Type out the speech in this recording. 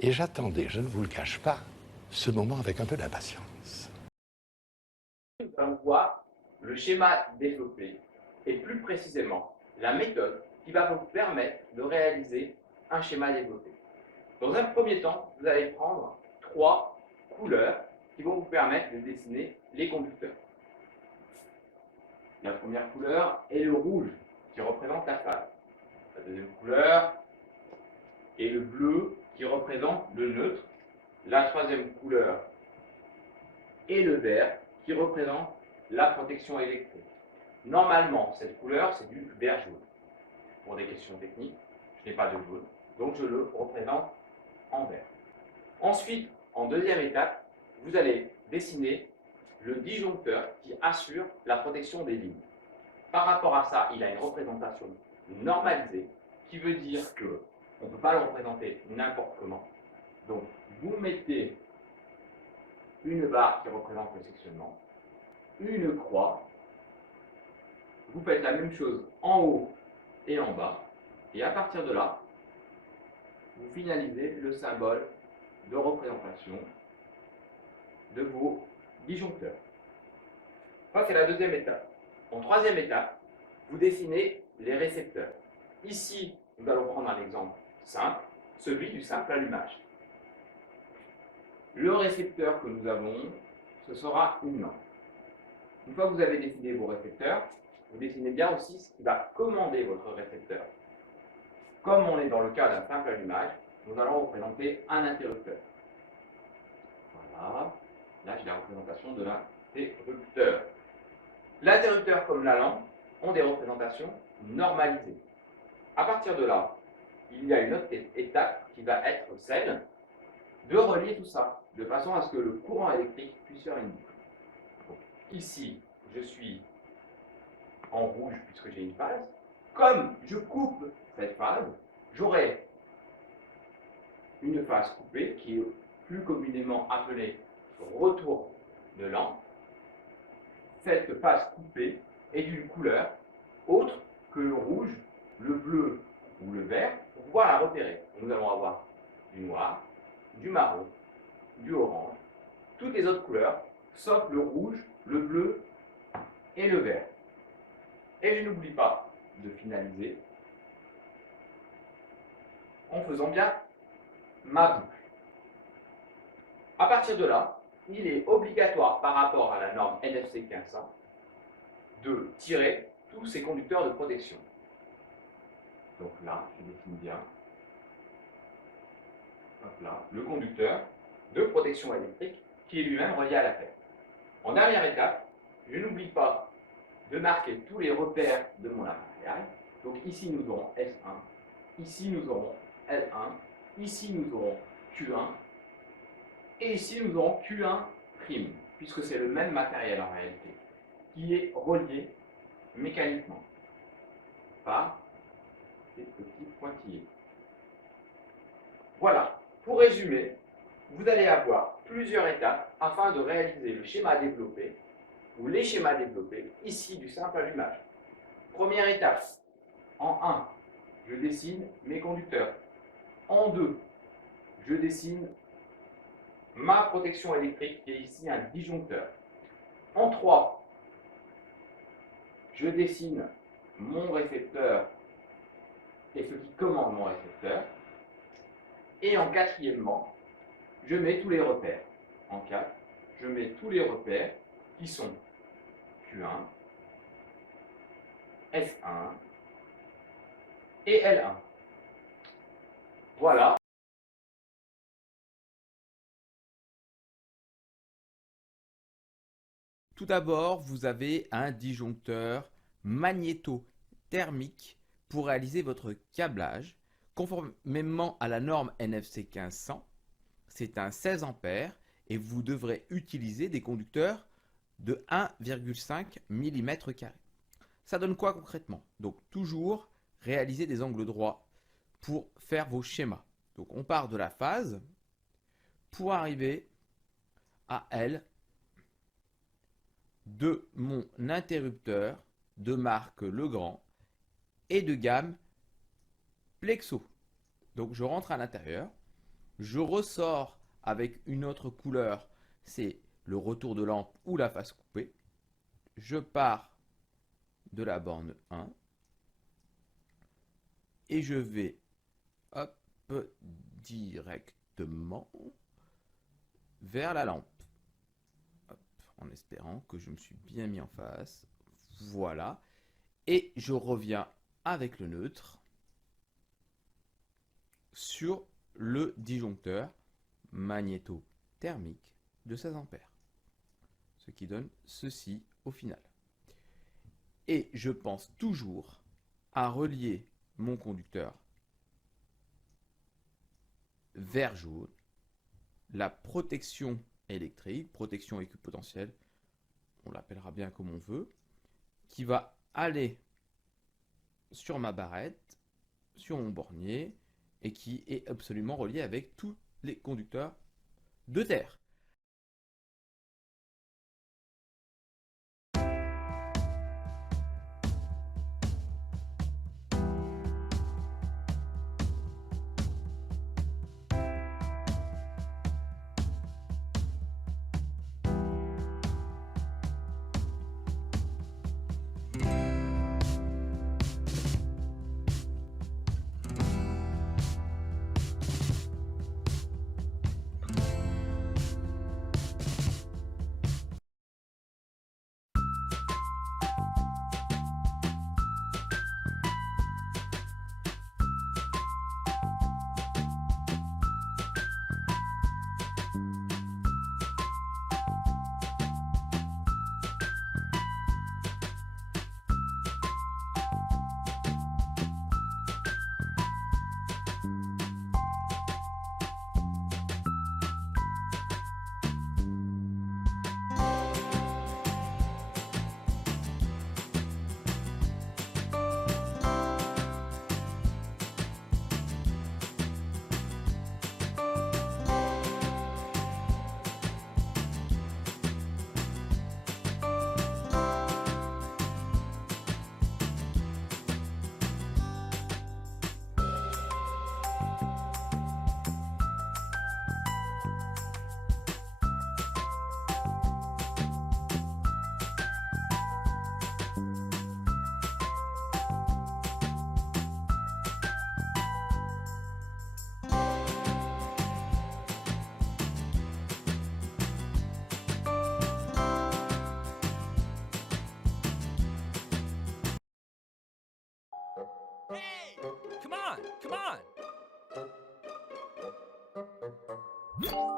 Et j'attendais, je ne vous le cache pas, ce moment avec un peu d'impatience. Nous allons voir le schéma développé et plus précisément la méthode qui va vous permettre de réaliser un schéma développé. Dans un premier temps, vous allez prendre 3 couleurs qui vont vous permettre de dessiner les conducteurs. La première couleur est le rouge qui représente la phase. La deuxième couleur est le bleu qui représente le neutre. La troisième couleur est le vert qui représente la protection électrique. Normalement, cette couleur, c'est du vert jaune. Pour des questions techniques, je n'ai pas de jaune, donc je le représente en vert. Ensuite, en deuxième étape, vous allez dessiner le disjoncteur qui assure la protection des lignes. Par rapport à ça, il a une représentation normalisée, qui veut dire qu'on ne peut pas le représenter n'importe comment. Donc, vous mettez une barre qui représente le sectionnement, une croix, vous faites la même chose en haut et en bas, et à partir de là, vous finalisez le symbole de représentation de vos disjoncteurs. Ça, c'est la deuxième étape. En troisième étape, vous dessinez les récepteurs. Ici, nous allons prendre un exemple simple, celui du simple allumage. Le récepteur que nous avons, ce sera une lampe. Une fois que vous avez dessiné vos récepteurs, vous dessinez bien aussi ce qui va commander votre récepteur. Comme on est dans le cas d'un simple allumage, nous allons représenter un interrupteur. Voilà, là j'ai la représentation de l'interrupteur. L'interrupteur comme la lampe ont des représentations normalisées. À partir de là, il y a une autre étape qui va être celle de relier tout ça, de façon à ce que le courant électrique puisse faire une boucle. Donc, ici, je suis en rouge puisque j'ai une phase. Comme je coupe cette phase, j'aurai une phase coupée qui est plus communément appelée retour de lampe. Cette phase coupée est d'une couleur autre que le rouge, le bleu ou le vert pour pouvoir la repérer. Nous allons avoir du noir, du marron, du orange, toutes les autres couleurs, sauf le rouge, le bleu et le vert. Et je n'oublie pas de finaliser en faisant bien ma boucle. À partir de là, il est obligatoire par rapport à la norme NFC 1500 de tirer tous ces conducteurs de protection. Donc là, je dessine bien là, le conducteur de protection électrique qui est lui-même relié à la Terre. En dernière étape, je n'oublie pas de marquer tous les repères de mon appareil. Donc ici nous aurons S1, ici nous aurons L1, ici nous aurons Q1 et ici nous aurons Q1', puisque c'est le même matériel en réalité, qui est relié mécaniquement par ces petits pointillés. Voilà, pour résumer, vous allez avoir plusieurs étapes afin de réaliser le schéma développé ou les schémas développés ici du simple allumage. Première étape, en 1, je dessine mes conducteurs. En 2, je dessine ma protection électrique qui est ici un disjoncteur. En 3, je dessine mon récepteur et ce qui commande mon récepteur. Et en quatrièmement, je mets tous les repères. En 4, je mets tous les repères qui sont Q1, S1 et L1. Voilà. Tout d'abord, vous avez un disjoncteur magnétothermique pour réaliser votre câblage. Conformément à la norme NFC 1500, c'est un 16 ampères et vous devrez utiliser des conducteurs de 1,5 mm². Ça donne quoi concrètement? Donc toujours réaliser des angles droits pour faire vos schémas. Donc on part de la phase pour arriver à L de mon interrupteur de marque Legrand et de gamme Plexo. Donc je rentre à l'intérieur Je ressors avec une autre couleur, c'est le retour de lampe ou la face coupée. Je pars de la borne 1 et je vais hop, directement vers la lampe. Hop, en espérant que je me suis bien mis en face. Voilà. Et je reviens avec le neutre sur le disjoncteur magnétothermique de 16 ampères. Ce qui donne ceci au final. Et je pense toujours à relier mon conducteur vert jaune, la protection électrique, protection équipotentielle, on l'appellera bien comme on veut, qui va aller sur ma barrette, sur mon bornier, et qui est absolument relié avec tous les conducteurs de terre. Hey! Come on! Come on!